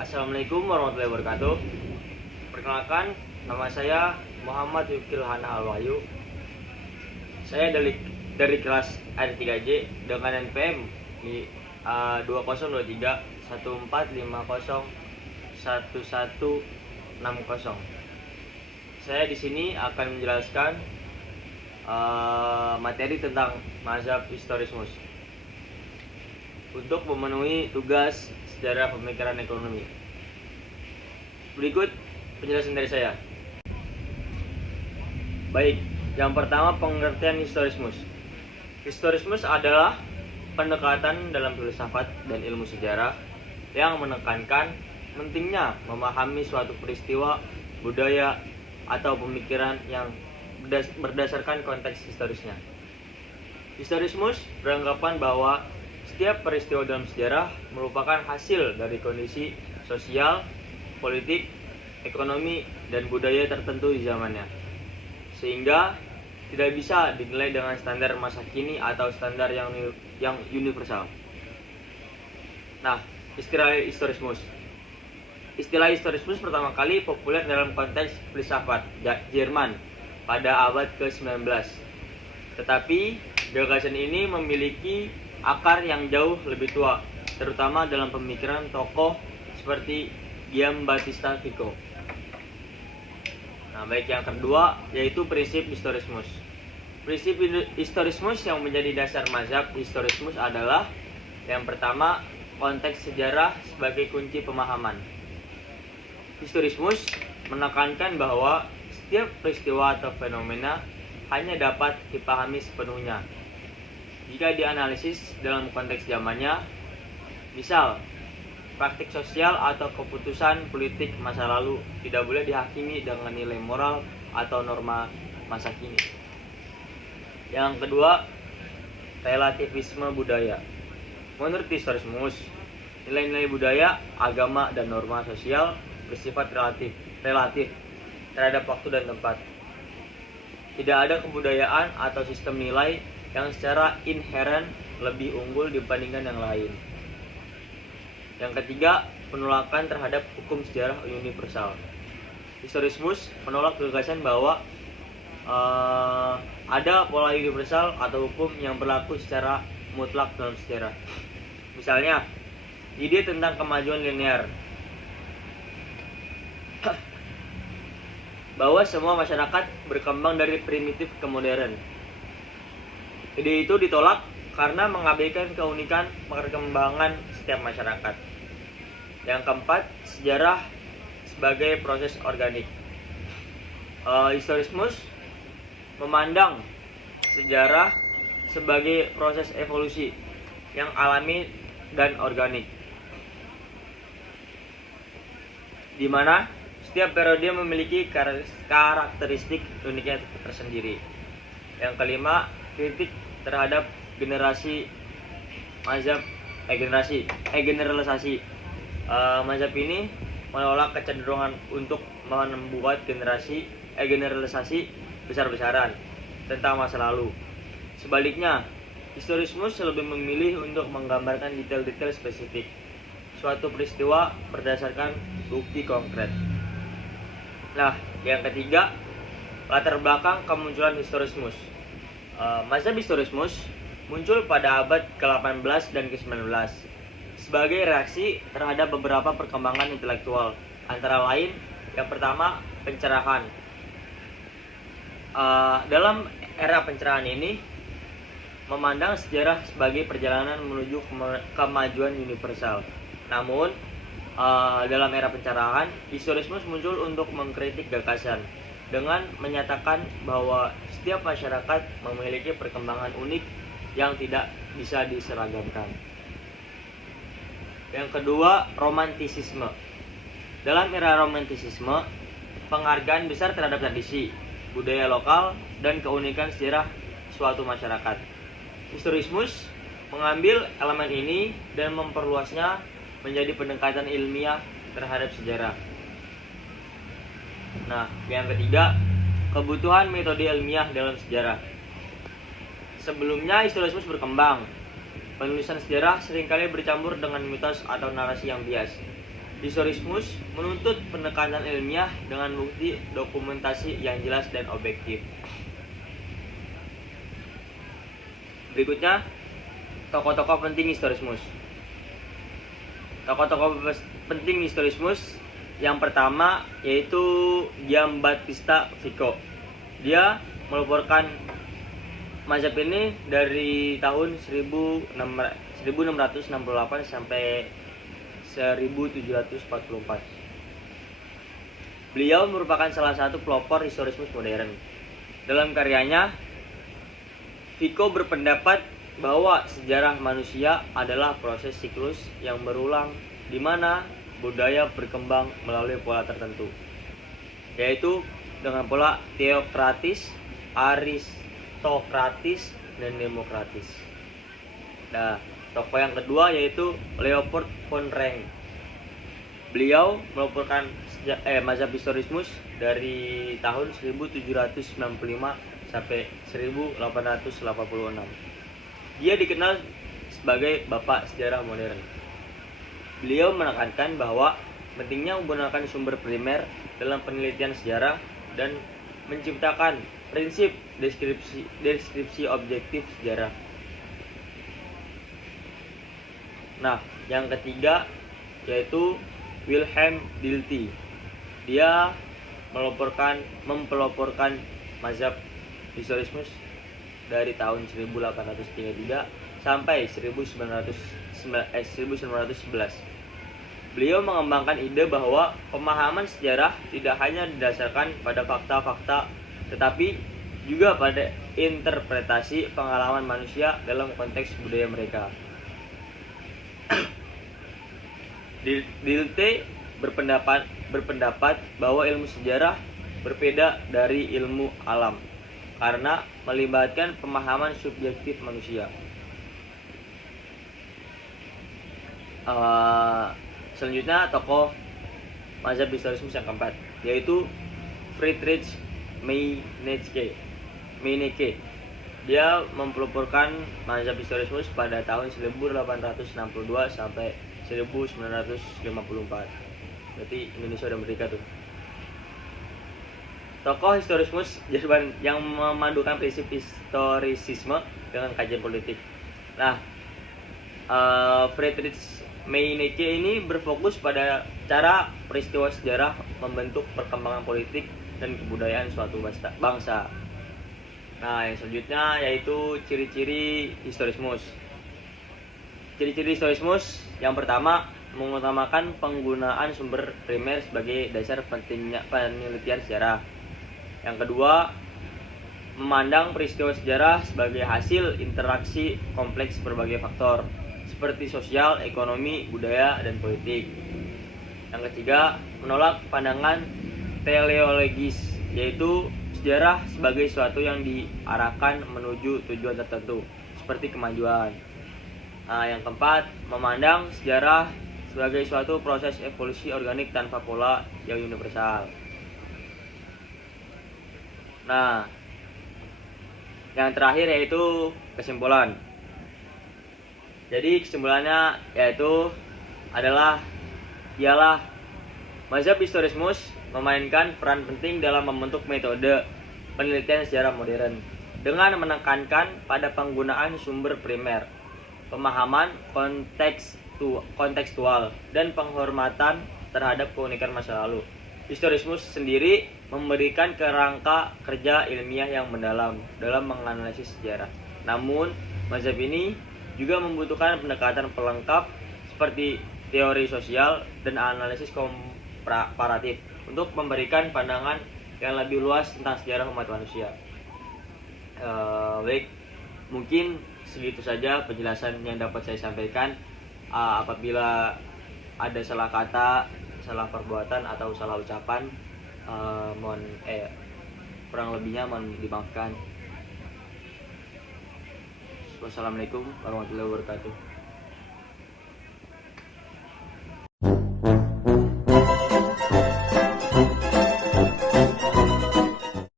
Assalamualaikum warahmatullahi wabarakatuh. Perkenalkan, nama saya Muhammad Yukilhana Alwayu. Saya dari kelas R3J dengan NPM di 2023 1450 1160. Saya di sini akan menjelaskan materi tentang mazhab historismus untuk memenuhi tugas sejarah pemikiran ekonomi. Berikut penjelasan dari saya. Baik, yang pertama pengertian historismus. Historismus adalah pendekatan dalam filsafat dan ilmu sejarah yang menekankan pentingnya memahami suatu peristiwa, budaya, atau pemikiran yang berdasarkan konteks historisnya. Historismus beranggapan bahwa setiap peristiwa dalam sejarah merupakan hasil dari kondisi sosial, politik, ekonomi, dan budaya tertentu di zamannya, sehingga tidak bisa dinilai dengan standar masa kini atau standar yang universal. Nah, istilah historismus pertama kali populer dalam konteks filsafat Jerman pada abad ke-19. Tetapi gagasan ini memiliki akar yang jauh lebih tua, terutama dalam pemikiran tokoh seperti Giambattista Vico. Nah, baik, yang kedua yaitu prinsip historismus. Prinsip historismus yang menjadi dasar mazhab historismus adalah yang pertama, konteks sejarah sebagai kunci pemahaman. Historismus menekankan bahwa setiap peristiwa atau fenomena hanya dapat dipahami sepenuhnya jika dianalisis dalam konteks zamannya. Misal, praktik sosial atau keputusan politik masa lalu tidak boleh dihakimi dengan nilai moral atau norma masa kini. Yang kedua, relativisme budaya. Menurut historismus, nilai-nilai budaya, agama, dan norma sosial bersifat relatif terhadap waktu dan tempat. Tidak ada kebudayaan atau sistem nilai yang secara inheren lebih unggul dibandingkan yang lain. Yang ketiga, penolakan terhadap hukum sejarah universal. Historismus menolak gagasan bahwa ada pola universal atau hukum yang berlaku secara mutlak dalam sejarah. Misalnya, ide tentang kemajuan linear, bahwa semua masyarakat berkembang dari primitif ke modern. Ide itu ditolak karena mengabaikan keunikan perkembangan setiap masyarakat. Yang keempat, sejarah sebagai proses organik. Historismus memandang sejarah sebagai proses evolusi yang alami dan organik, di mana setiap periode memiliki karakteristik uniknya tersendiri. Yang kelima, kritik terhadap generalisasi. Mazhab ini menolak kecenderungan untuk membuat generalisasi besar-besaran tentang masa lalu. Sebaliknya, historismus lebih memilih untuk menggambarkan detail-detail spesifik suatu peristiwa berdasarkan bukti konkret. Nah, yang ketiga, latar belakang kemunculan historismus. Mazhab historismus muncul pada abad ke-18 dan ke-19 sebagai reaksi terhadap beberapa perkembangan intelektual, antara lain yang pertama, pencerahan. Dalam era pencerahan ini memandang sejarah sebagai perjalanan menuju kemajuan universal. Namun, dalam era pencerahan, historismus muncul untuk mengkritik gagasan dengan menyatakan bahwa setiap masyarakat memiliki perkembangan unik yang tidak bisa diseragamkan. Yang kedua, romantisisme. Dalam era romantisisme, penghargaan besar terhadap tradisi, budaya lokal, dan keunikan sejarah suatu masyarakat. Historismus mengambil elemen ini dan memperluasnya menjadi pendekatan ilmiah terhadap sejarah. Nah, yang ketiga, kebutuhan metode ilmiah dalam sejarah. Sebelumnya historismus berkembang. Penulisan sejarah seringkali bercampur dengan mitos atau narasi yang bias. Historismus menuntut pendekatan ilmiah dengan bukti dokumentasi yang jelas dan objektif. Berikutnya, tokoh-tokoh penting historismus. Tokoh-tokoh penting historismus yang pertama yaitu Giambattista Vico. Dia meluborkan mazhab ini dari tahun 1668 sampai 1744. Beliau merupakan salah satu pelopor historismus modern. Dalam karyanya, Vico berpendapat bahwa sejarah manusia adalah proses siklus yang berulang di mana budaya berkembang melalui pola tertentu, yaitu dengan pola teokratis, aristokratis, dan demokratis. Nah, tokoh yang kedua yaitu Leopold von Ranke. Beliau meluborkan mazhab historismus dari tahun 1795 sampai 1886. Dia dikenal sebagai bapak sejarah modern. Beliau menekankan bahwa pentingnya menggunakan sumber primer dalam penelitian sejarah dan menciptakan prinsip deskripsi objektif sejarah. Nah, yang ketiga yaitu Wilhelm Dilthey. Dia mempeloporkan mazhab historismus dari tahun 1833 sampai 1911. Beliau mengembangkan ide bahwa pemahaman sejarah tidak hanya didasarkan pada fakta-fakta, tetapi juga pada interpretasi pengalaman manusia dalam konteks budaya mereka. Dilthey berpendapat bahwa ilmu sejarah berbeda dari ilmu alam karena melibatkan pemahaman subjektif manusia. Selanjutnya tokoh mazhab historismus yang keempat yaitu Friedrich Meinecke. Dia mempeloporkan mazhab historismus pada tahun 1862 sampai 1954. Berarti Indonesia udah merdeka tuh. Tokoh historismus Jerman yang memadukan prinsip historisisme dengan kajian politik. Nah, Friedrich Meinecke ini berfokus pada cara peristiwa sejarah membentuk perkembangan politik dan kebudayaan suatu bangsa. Nah, yang selanjutnya yaitu ciri-ciri historismus. Ciri-ciri historismus yang pertama mengutamakan penggunaan sumber primer sebagai dasar pentingnya penelitian sejarah. Yang kedua, memandang peristiwa sejarah sebagai hasil interaksi kompleks berbagai faktor seperti sosial, ekonomi, budaya, dan politik. Yang ketiga, menolak pandangan teleologis, yaitu sejarah sebagai sesuatu yang diarahkan menuju tujuan tertentu seperti kemajuan. Nah, yang keempat, memandang sejarah sebagai suatu proses evolusi organik tanpa pola yang universal. Nah, yang terakhir yaitu kesimpulan. Jadi kesimpulannya ialah mazhab historismus memainkan peran penting dalam membentuk metode penelitian sejarah modern dengan menekankan pada penggunaan sumber primer, pemahaman kontekstual, dan penghormatan terhadap keunikan masa lalu. Historismus sendiri memberikan kerangka kerja ilmiah yang mendalam dalam menganalisis sejarah. Namun, mazhab ini juga membutuhkan pendekatan pelengkap seperti teori sosial dan analisis komparatif untuk memberikan pandangan yang lebih luas tentang sejarah umat manusia. Baik, mungkin segitu saja penjelasan yang dapat saya sampaikan. Apabila ada salah kata, salah perbuatan atau salah ucapan, kurang lebihnya mohon dimaafkan. Wassalamualaikum warahmatullahi wabarakatuh.